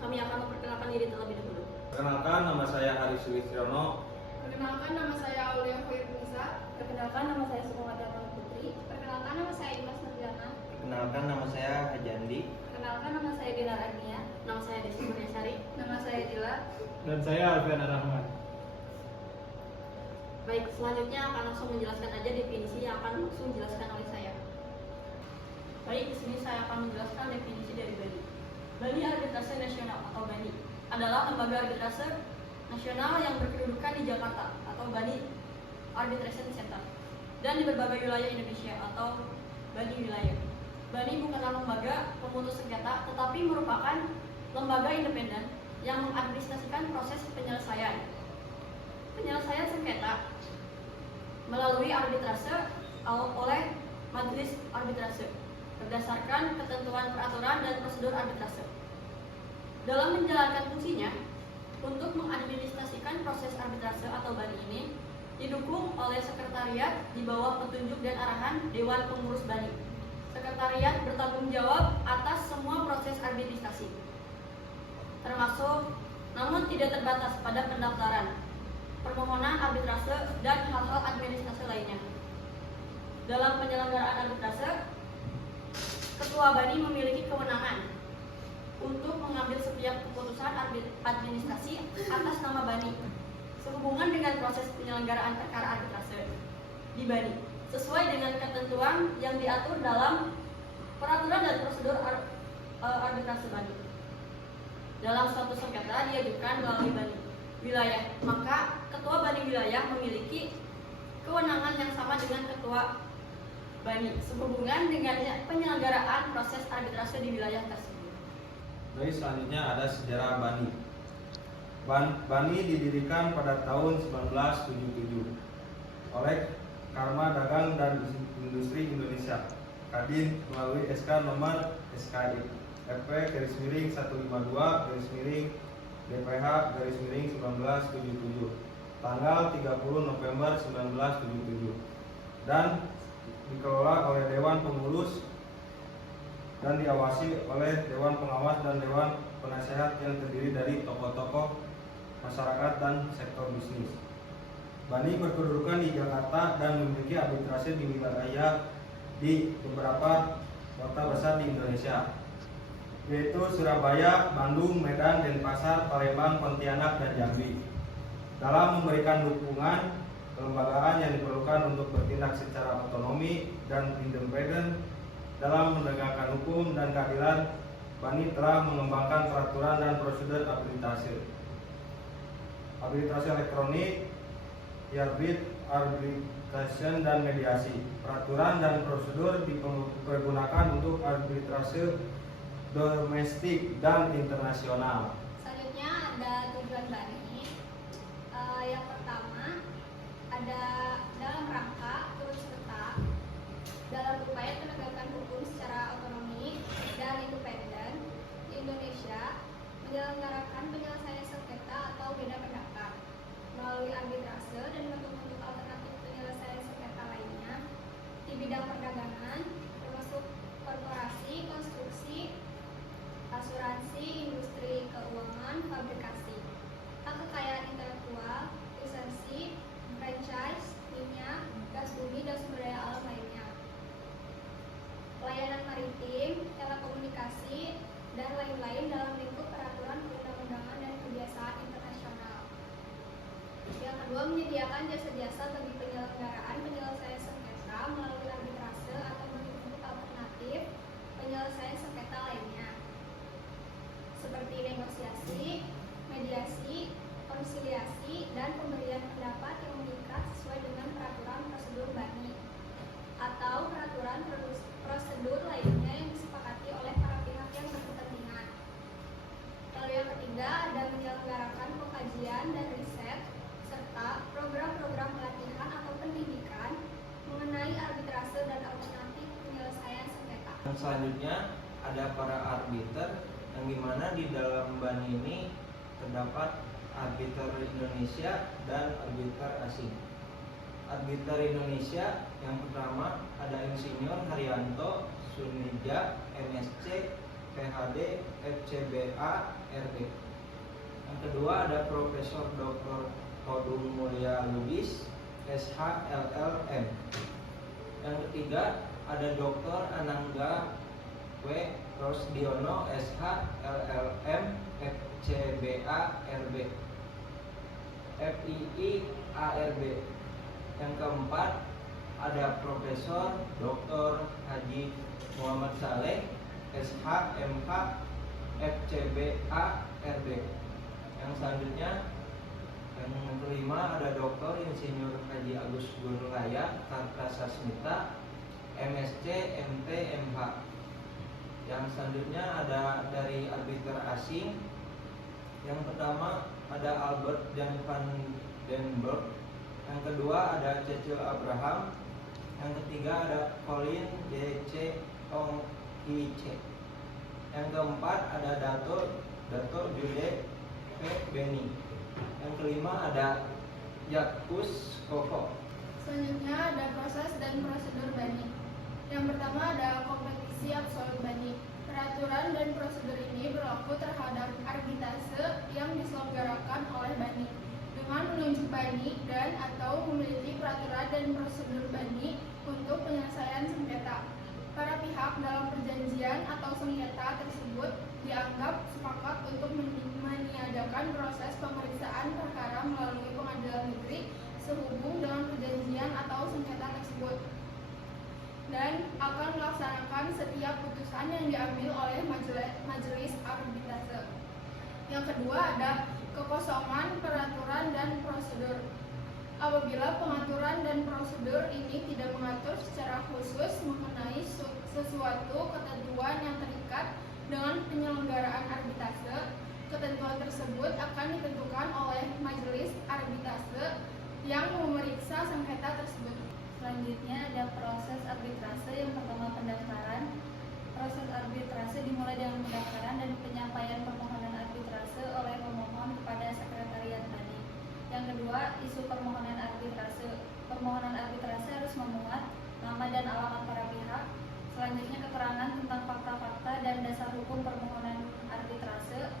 kami akan memperkenalkan diri terlebih dahulu. Perkenalkan, nama saya Haris Sulistiono. Perkenalkan, nama saya Aulia Khoirunisa. Perkenalkan, nama saya Sukmawati Atama Putri. Perkenalkan, nama saya Imas Nurjana. Perkenalkan, nama saya Hajandi. Perkenalkan, nama saya Dinar Agnia. Nama saya Desi Kurniasari. Nama saya Dila. Dan saya Alfian Rahman. Baik, selanjutnya akan langsung menjelaskan aja definisi yang akan langsung dijelaskan oleh saya. Baik, di sini saya akan menjelaskan definisi dari BANI. BANI Arbitrase Nasional atau BANI adalah lembaga arbitrase nasional yang berkedudukan di Jakarta atau BANI Arbitration Center dan di berbagai wilayah Indonesia atau BANI wilayah. BANI bukanlah lembaga pemutus sengketa, tetapi merupakan lembaga independen yang mengadministrasikan proses penyelesaian sengketa melalui arbitrase oleh majelis arbitrase berdasarkan ketentuan peraturan dan prosedur arbitrase. Dalam menjalankan fungsinya untuk mengadministrasikan proses arbitrase atau BANI ini didukung oleh sekretariat di bawah petunjuk dan arahan Dewan Pengurus BANI. Sekretariat bertanggung jawab atas semua proses arbitrasi, termasuk namun tidak terbatas pada pendaftaran, permohonan arbitrase, dan hal-hal administrasi lainnya. Dalam penyelenggaraan arbitrase, Ketua BANI memiliki kewenangan untuk mengambil setiap keputusan administrasi atas nama BANI sehubungan dengan proses penyelenggaraan perkara arbitrase di BANI sesuai dengan ketentuan yang diatur dalam peraturan dan prosedur arbitrase BANI. Dalam suatu sengketa diajukan melalui BANI wilayah, maka Ketua BANI wilayah memiliki kewenangan yang sama dengan Ketua BANI sehubungan dengan penyelenggaraan proses arbitrase di wilayah tersebut. Baik, selanjutnya ada sejarah BANI. BANI didirikan pada tahun 1977 oleh Karma Dagang dan Industri Indonesia Kadin melalui SK nomor SKI FP-152-DPH-1977 tanggal 30 November 1977 dan dikelola oleh Dewan Pengurus dan diawasi oleh Dewan Pengawas dan Dewan Penasehat yang terdiri dari tokoh-tokoh masyarakat dan sektor bisnis. BANI berkedudukan di Jakarta dan memiliki arbitrase di wilayah di beberapa kota besar di Indonesia, yaitu Surabaya, Bandung, Medan, Denpasar, Palembang, Pontianak, dan Jambi. Dalam memberikan dukungan kelembagaan yang diperlukan untuk bertindak secara otonomi dan independen dalam menegakkan hukum dan keadilan, BANI telah mengembangkan peraturan dan prosedur arbitrase elektronik, arbitration, dan mediasi. Peraturan dan prosedur dipergunakan untuk arbitrase domestik dan internasional. Selanjutnya ada tujuan BANI. Yang pertama ada dalam rangka turut serta dalam upaya penegakan hukum secara otonomi dan independen di Indonesia, menyelenggarakan penyelesaian sengketa atau beda pendapat melalui arbitrase dan bentuk-bentuk alternatif penyelesaian sengketa lainnya di bidang perdagangan, termasuk korporasi, konstruksi, asuransi, industri keuangan, fabrikasi, hak kekayaan intelektual, lisensi, franchise, minyak, gas bumi, dan sumber daya alam lainnya, pelayanan maritim, telekomunikasi, dan lain-lain dalam lingkup peraturan perundang-undangan dan kebiasaan internasional. Yang kedua, menyediakan jasa-jasa bagi penyelenggaraan penyelesaian sengketa melalui arbitrase atau bentuk-bentuk alternatif penyelesaian sengketa lainnya, seperti negosiasi, mediasi, konsiliasi, dan pemberian pendapat yang mengikat sesuai dengan peraturan prosedur BANI atau peraturan prosedur lainnya yang disepakati oleh para pihak yang berkepentingan. Lalu yang ketiga ada menyelenggarakan pengkajian dan riset serta program-program pelatihan atau pendidikan mengenai arbitrase dan alternatif penyelesaian sengketa. Selanjutnya ada para arbiter, yang dimana di dalam BANI ini terdapat arbiter Indonesia dan arbiter asing. Arbiter Indonesia yang pertama ada Insinyur Haryanto Sunija, MSc, PhD, FCBA, RB. Yang kedua ada Profesor Dr. Todung Mulya Lubis, SH, LLM. Yang ketiga ada Dr. Anangga W. Rosdiono, SH, LLM, FCBA, RB, FII, ARB. Yang keempat ada Profesor Dr. Haji Muhammad Saleh, SH, MH, FCBA, RB. Yang selanjutnya yang kelima ada Dr. Insinyur Haji Agus Gunuraya Kartasasmita, MSc, MT, MH. Yang selanjutnya ada dari arbiter asing. Yang pertama ada Albert Jan van den Berg. Yang kedua ada Cecil Abraham. Yang ketiga ada Colin D.C. Tong Ki-che. Yang keempat ada Dato Jude P. Beni. Yang kelima ada Jacques Koko. Selanjutnya ada proses dan prosedur BANI. Yang pertama ada kompetisi absolut BANI. Peraturan dan prosedur ini berlaku terhadap arbitrase yang diselenggarakan oleh BANI dengan menunjuk BANI dan atau memiliki peraturan dan prosedur BANI untuk penyelesaian sengketa. Para pihak dalam perjanjian atau sengketa tersebut dianggap sepakat untuk meniadakan proses pemeriksaan perkara melalui pengadilan negeri sehubung dengan perjanjian atau sengketa tersebut dan akan melaksanakan setiap putusan yang diambil oleh majelis arbitrase. Yang kedua ada kekosongan peraturan dan prosedur. Apabila pengaturan dan prosedur ini tidak mengatur secara khusus mengenai sesuatu ketentuan yang terikat dengan penyelenggaraan arbitrase, ketentuan tersebut akan ditentukan oleh majelis arbitrase yang memeriksa sengketa tersebut. Selanjutnya ada proses arbitrase. Yang pertama pendaftaran. Proses arbitrase dimulai dengan pendaftaran dan penyampaian permohonan arbitrase oleh pemohon kepada sekretariat BANI. Yang kedua, isu permohonan arbitrase. Permohonan arbitrase harus memuat nama dan alamat para pihak. Selanjutnya keterangan tentang fakta-fakta dan dasar hukum permohonan arbitrase.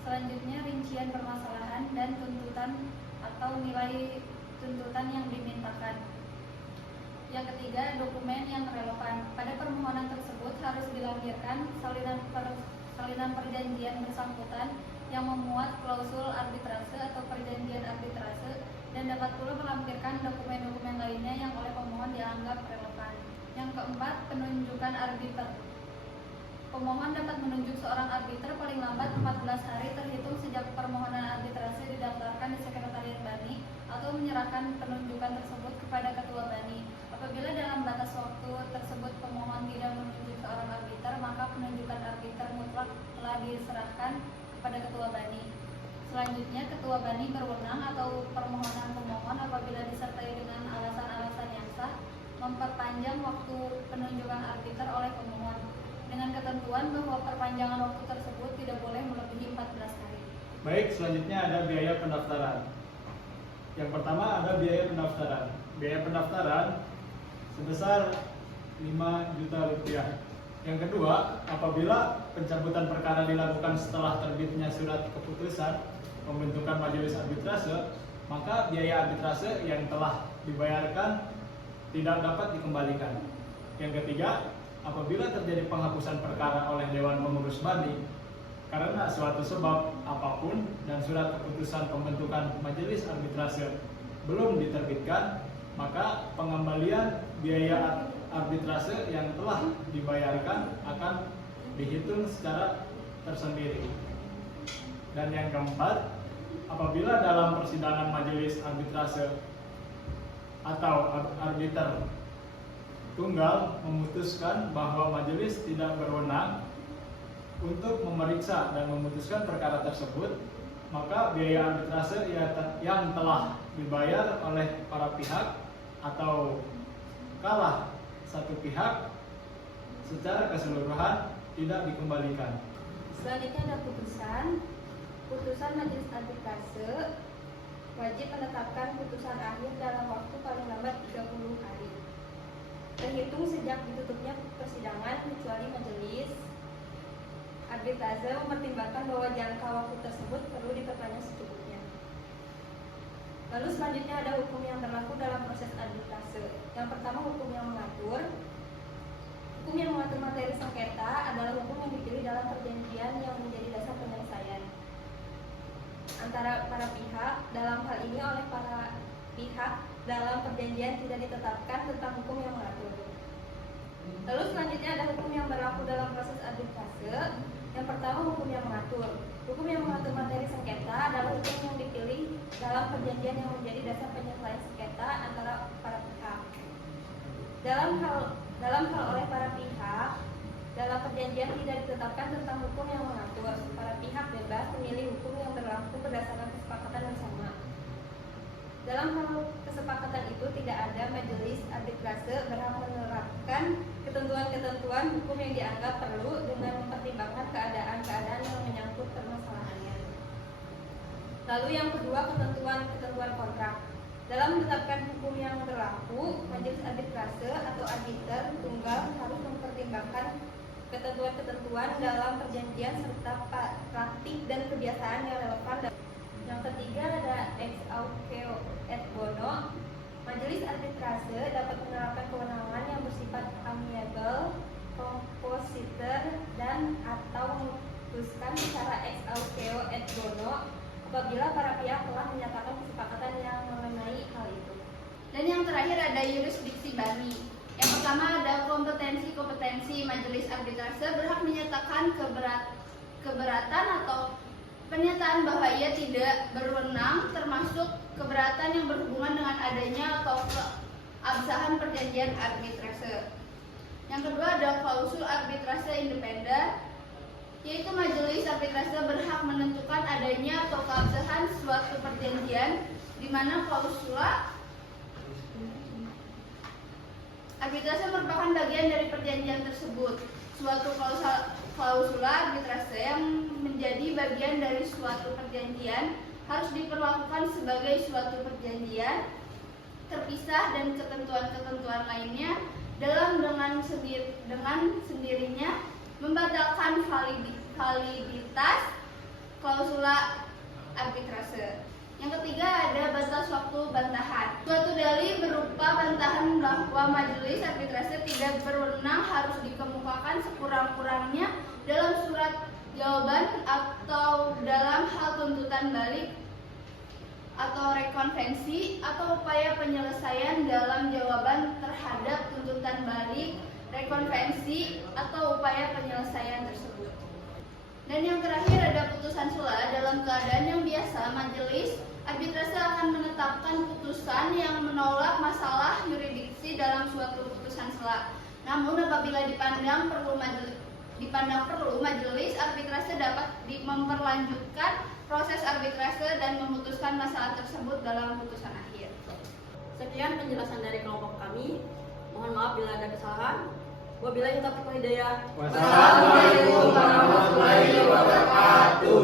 Selanjutnya rincian permasalahan dan tuntutan atau nilai tuntutan yang dimintakan. Yang ketiga, dokumen yang relevan. Pada permohonan tersebut harus dilampirkan salinan perjanjian bersangkutan yang memuat klausul arbitrase atau perjanjian arbitrase dan dapat pula melampirkan dokumen-dokumen lainnya yang oleh pemohon dianggap relevan. Yang keempat, penunjukan arbiter. Pemohon dapat menunjuk seorang arbiter paling lambat 14 hari terhitung sejak permohonan arbitrase didaftarkan di sekretariat BANI atau menyerahkan penunjukan tersebut kepada ketua BANI. Apabila dalam batas waktu tersebut pemohon tidak menunjuk seorang arbiter, maka penunjukan arbiter mutlak telah diserahkan kepada ketua BANI. Selanjutnya, ketua BANI berwenang atau permohonan pemohon apabila disertai dengan alasan-alasan yang sah memperpanjang waktu penunjukan arbiter oleh pemohon dengan ketentuan bahwa perpanjangan waktu tersebut tidak boleh melebihi 14 hari. Baik, selanjutnya ada biaya pendaftaran. Yang pertama ada biaya pendaftaran. Biaya pendaftaran sebesar 5 juta rupiah. Yang kedua, apabila pencabutan perkara dilakukan setelah terbitnya surat keputusan pembentukan majelis arbitrase, maka biaya arbitrase yang telah dibayarkan tidak dapat dikembalikan. Yang ketiga, apabila terjadi penghapusan perkara oleh Dewan Pengurus BANI karena suatu sebab apapun dan surat keputusan pembentukan majelis arbitrase belum diterbitkan, maka pengembalian biaya arbitrase yang telah dibayarkan akan dihitung secara tersendiri. Dan yang keempat, apabila dalam persidangan majelis arbitrase atau arbiter tunggal memutuskan bahwa majelis tidak berwenang untuk memeriksa dan memutuskan perkara tersebut, maka biaya arbitrase yang telah dibayar oleh para pihak atau kalah satu pihak secara keseluruhan tidak dikembalikan. Selanjutnya ada putusan. Putusan majelis arbitrase wajib menetapkan putusan akhir dalam waktu paling lambat 30 hari terhitung sejak ditutupnya persidangan, kecuali majelis arbitrase mempertimbangkan bahwa jangka waktu tersebut perlu diperpanjang secukupnya. Lalu selanjutnya ada hukum yang berlaku dalam proses arbitrase. Yang pertama, hukum yang mengatur. Hukum yang mengatur materi sengketa adalah hukum yang dipilih dalam perjanjian yang menjadi dasar penyelesaian antara para pihak. Dalam hal ini oleh para pihak dalam perjanjian tidak ditetapkan tentang hukum yang mengatur. Lalu selanjutnya ada hukum yang berlaku dalam proses arbitrase. Yang pertama, hukum yang mengatur. Hukum yang mengatur materi sengketa adalah hukum yang dipilih dalam perjanjian yang menjadi dasar penyelesaian sengketa antara para pihak. Dalam hal oleh para pihak dalam perjanjian tidak ditetapkan tentang hukum yang mengatur. Para pihak bebas memilih hukum yang berlaku berdasarkan kesepakatan bersama. Dalam hal kesepakatan itu tidak ada majelis arbitrase berhak menerapkan ketentuan-ketentuan hukum yang dianggap perlu dengan mempertimbangkan keadaan-keadaan yang menyangkut permasalahannya. Lalu yang kedua, ketentuan-ketentuan kontrak. Dalam menetapkan hukum yang berlaku, majelis arbitrase atau arbiter tunggal harus mempertimbangkan ketentuan-ketentuan dalam perjanjian serta praktik dan kebiasaan yang relevan. Yang ketiga ada ex aequo et bono. Majelis arbitrase dapat menerapkan kewenangan yang bersifat amiable, compositor, dan atau memutuskan secara ex aequo et bono apabila para pihak telah menyatakan kesepakatan yang mengenai hal itu. Dan yang terakhir ada yurisdiksi bani. Yang pertama ada kompetensi. Majelis arbitrase berhak menyatakan keberatan atau pernyataan bahwa ia tidak berwenang, termasuk keberatan yang berhubungan dengan adanya atau keabsahan perjanjian arbitrase. Yang kedua ada klausul arbitrase independen, yaitu majelis arbitrase berhak menentukan adanya atau keabsahan suatu perjanjian di mana klausula arbitrase merupakan bagian dari perjanjian tersebut. Suatu klausula arbitrase yang menjadi bagian dari suatu perjanjian harus diperlakukan sebagai suatu perjanjian terpisah dan ketentuan-ketentuan lainnya dengan sendirinya membatalkan validitas klausula arbitrase. Yang ketiga ada batas waktu bantahan. Suatu dalih berupa bantahan bahwa majelis arbitrase tidak berwenang harus dikemukakan sekurang-kurangnya dalam surat jawaban atau dalam hal tuntutan balik atau rekonvensi atau upaya penyelesaian dalam jawaban terhadap tuntutan balik, rekonvensi atau upaya penyelesaian tersebut. Dan yang terakhir ada putusan sela. Dalam keadaan yang biasa, majelis arbitrase akan menetapkan putusan yang menolak masalah yurisdiksi dalam suatu putusan sela. Namun apabila dipandang perlu, majelis arbitrase dapat memperlanjutkan proses arbitrase dan memutuskan masalah tersebut dalam putusan akhir. Sekian penjelasan dari kelompok kami. Mohon maaf bila ada kesalahan. Wabillahi taufiq wal hidayah. Wassalamualaikum warahmatullahi wabarakatuh.